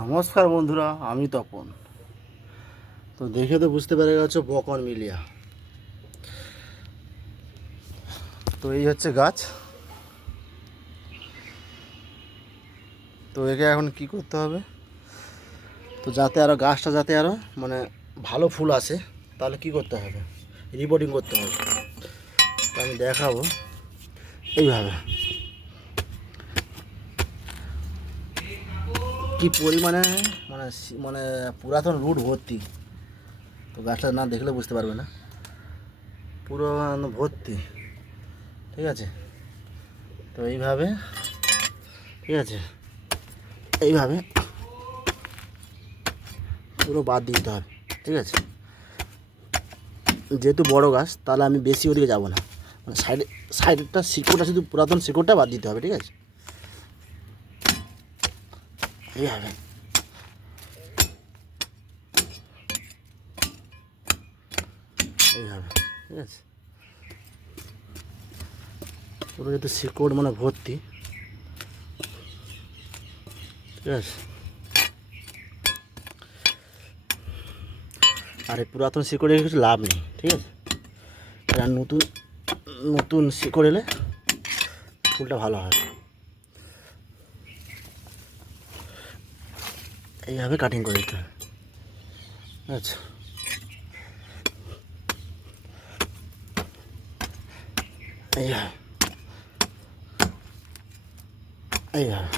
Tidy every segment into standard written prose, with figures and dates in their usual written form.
নমস্কার বন্ধুরা, আমি তপন। তো দেখে তো বুঝতে পেরে গেছো বকন মিলিয়া। তো এই হচ্ছে গাছ। তো একে এখন কি করতে হবে, তো যাতে আরও গাছটা যাতে আরও ভালো ফুল আসে, তাহলে কি করতে হবে, রিপোর্টিং করতে হবে। তো আমি দেখাবো এইভাবে কি পরিমাণে মানে মানে পুরাতন রুট ভর্তি। তো গাছটা না দেখলে বুঝতে পারবে না, পুরো ভর্তি। ঠিক আছে, তো এইভাবে, ঠিক আছে, এইভাবে পুরো বাদ দিতে হবে। ঠিক আছে, যেহেতু বড় গাছ, তাহলে আমি বেশি ওদিকে যাবো না, সাইডেরটা শিকড়টা, শুধু পুরাতন শিকড়টা বাদ দিতে হবে। ঠিক আছে, এইভাবে এইভাবে। ঠিক আছে, পুরো যেহেতু শিকড় ভর্তি। ঠিক আছে, আর এই পুরাতন শিকড়ে কিছু লাভ নেই। ঠিক আছে, আর নতুন নতুন শিকড় এলে ফুলটা ভালো হয়। এইভাবে কাটিং করে দিতে হবে। আচ্ছা, এইভাবে এইভাবে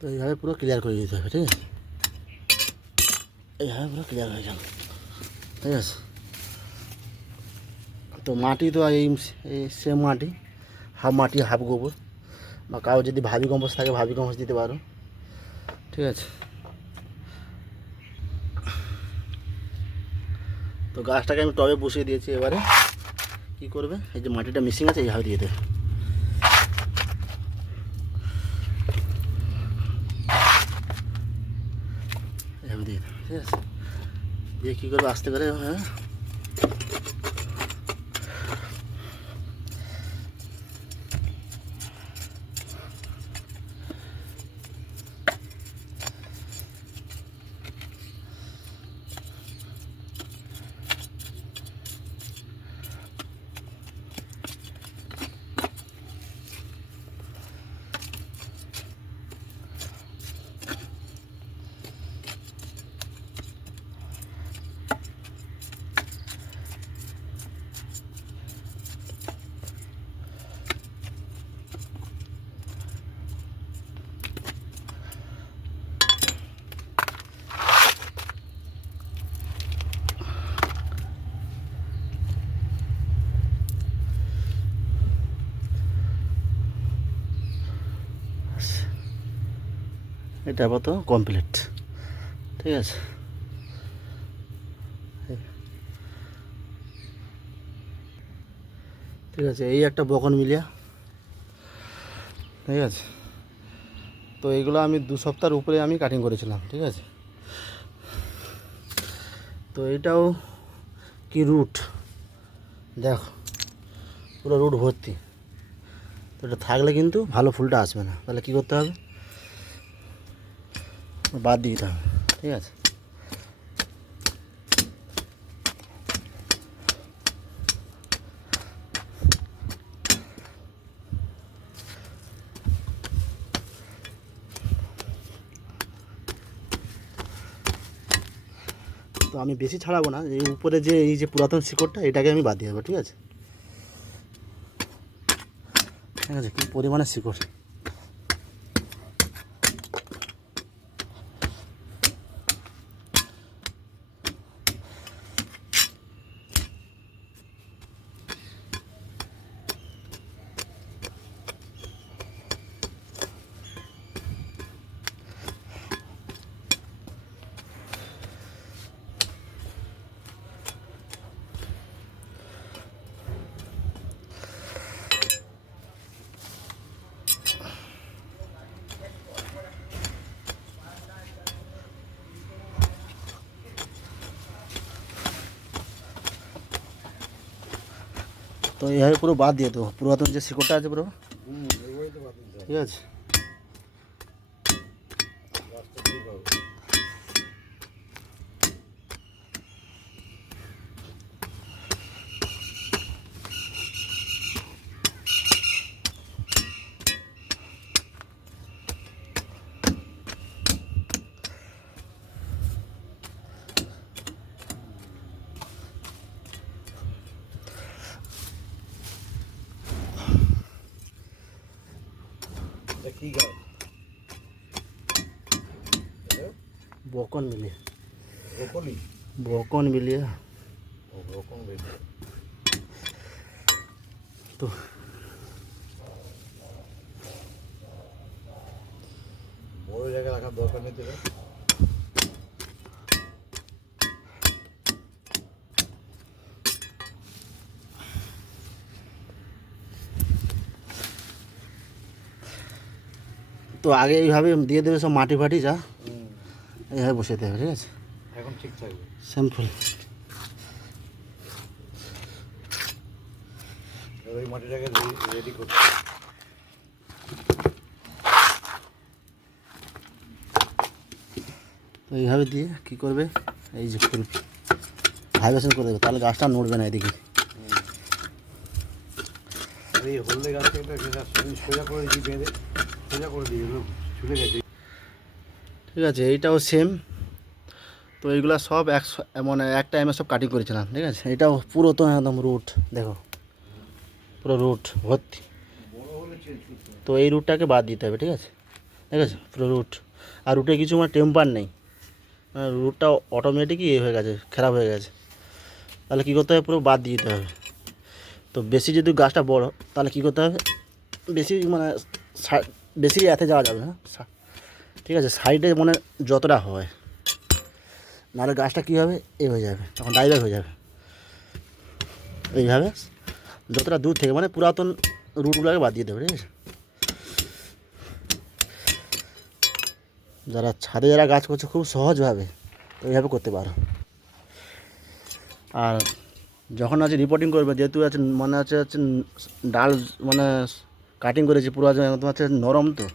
তো এইভাবে পুরো ক্লিয়ার করে দিতে হবে। ঠিক আছে, এইভাবে পুরো ক্লিয়ার হয়ে গেল। ঠিক আছে, তো মাটি তো এই সেম মাটি, হাফ মাটি হাফ গোবর, বা কারো যদি ভাবি কম্পোস্ট থাকে ভাবি কম্পোস্ট দিতে পারো। ঠিক আছে, তো গাছটাকে আমি টবে বসিয়ে দিয়েছি। এবারে কি করবে, এই যে মাটিটা মিশিং আছে এইভাবে দিয়ে দেবে। এইভাবে দিয়ে দেবে। ঠিক আছে, দিয়ে কী করবে, আস্তে করে, হ্যাঁ, এটা আপাতত কমপ্লিট। ঠিক আছে, ঠিক আছে, এই একটা বকন মিলিয়া। ঠিক আছে, তো এইগুলো আমি 2 সপ্তাহের উপরে আমি কাটিং করেছিলাম। ঠিক আছে, তো এইটাও কি রুট, দেখো পুরো রুট ভর্তি। তো এটা থাকলে কিন্তু ভালো ফুলটা আসবে না, তাহলে কী করতে হবে, বাদ দিতে হবে। ঠিক আছে, তো আমি বেশি ছাড়াবো না, এই উপরে যে এই যে পুরাতন শিকড়টা, এটাকে আমি বাদ দিয়ে দেবো। ঠিক আছে, ঠিক আছে, কি পরিমাণে শিকড়। তো এইভাবে পুরো বাদ দিয়ে দেবো, পুরাতন যে শিকড়টা আছে পুরো, ঠিক আছে। কি গাছ? বকন মিলিয়ে, ব্রোকলি? বকন মিলিয়ে। ও ব্রোকন বেশি। তো বড় জায়গায় রাখার দরকার নেই তো। তো আগে এইভাবে দিয়ে দেবে সব মাটি ফাটি যা, এইভাবে বসে দেবে, ঠিক আছে। এখন ঠিক থাকবে। সিম্পল। ওই মাটিটাকে রেডি করতে। তো এইভাবে দিয়ে কী করবে, এই যে ফুল ভাইব্রেশন করে দেবে, তাহলে গাছটা নড়বে না এদিকে। এই হলদে গাছটা সোজা করে দিই, বেঁধে সোজা করে দিই, এগুলো ঝুলে গেছে। ঠিক আছে, এইটাও সেম। তো এইগুলো সব মানে এক টাইমে সব কাটিং করেছিলাম, ঠিক আছে। এটাও পুরো তো একদম রুট, দেখো পুরো রুট ভর্তি। তো এই রুটটাকে বাদ দিতে হবে, ঠিক আছে, ঠিক আছে, পুরো রুট। আর রুটে কিছু মানে টেম্পার নেই, রুটটা অটোমেটিকই হয়ে গেছে, খারাপ হয়ে গেছে। তাহলে কী করতে হবে, পুরো বাদ দিয়ে দিতে হবে। তো বেশি যদি গাছটা বড়, তাহলে কী করতে হবে, বেশি মানে বেশি এতে যাওয়া যাবে না, ঠিক আছে, সাইডে মানে যতটা হয়, নাহলে গাছটা কী হবে, এ হয়ে যাবে, তখন ডাইভার্ট হয়ে যাবে। এইভাবে যতটা দূর থেকে মানে পুরাতন রুটগুলোকে বাদ দিয়ে দেবে, ঠিক আছে। যারা ছাদে যারা গাছ করছে খুব সহজভাবে তো এইভাবে করতে পারো। আর যখন আছে রিপোর্টিং করবে, যেহেতু আছে মানে আছে ডাল মানে কাটিং করেছি পুরো একদম আছে নরম, তো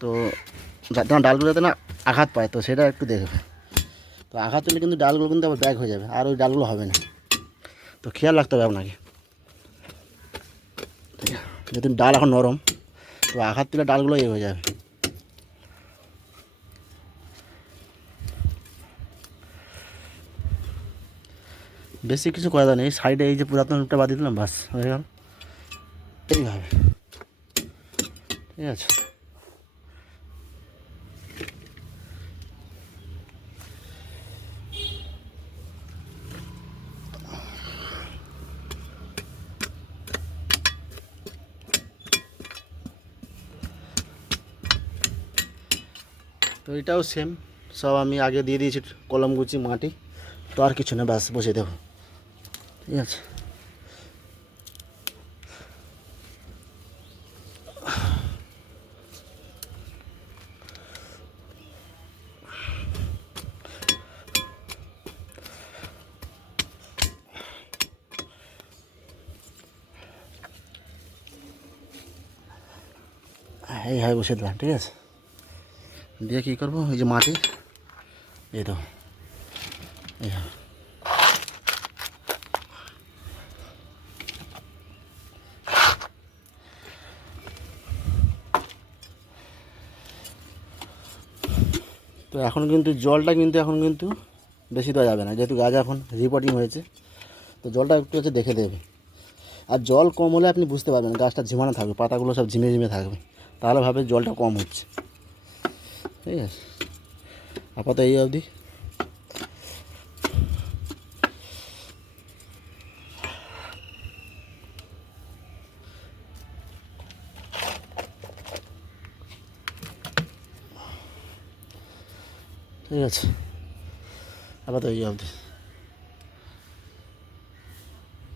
তো যাতে না ডালগুলো যাতে না আঘাত পায়, তো সেটা একটু দেখবে। তো আঘাত পেলে কিন্তু ডালগুলো কিন্তু আবার ব্যাক হয়ে যাবে, আর ওই ডালগুলো হবে না। তো খেয়াল রাখতে হবে আপনাকে, ঠিক আছে। যেহেতু ডাল এখন নরম, তো আঘাত পেলে ডালগুলো এ হয়ে যাবে। বেশি কিছু করা নেই, সাইডে এই যে পুরাতনটা বাদ দিলাম, বাস হয়ে গেল। এইভাবে, ঠিক আছে। তো এটাও সেম, সব আমি আগে দিয়ে দিয়েছি কলম গুচি মাটি, তো আর কিছু না, বাস বসে দেবো, ঠিক আছে। এইভাবে বসে দিলাম, ঠিক আছে। দিয়ে কী করবো, এই যে মাটি এই তো এইভাবে। তো এখন কিন্তু জলটা কিন্তু এখন কিন্তু বেশি দেওয়া যাবে না, যেহেতু গাছ এখন রিপোর্টিং হয়েছে। তো জলটা একটু হচ্ছে দেখে দেবে। আর জল কম হলে আপনি বুঝতে পারবেন গাছটা ঝিমানো থাকবে, পাতাগুলো সব ঝিমে ঝিমে থাকবে, তাহলে ভাবে জলটা কম হচ্ছে, ঠিক আছে। আপাতত এই অবধি। ঠিক আছে, আপাতত এই অবধি।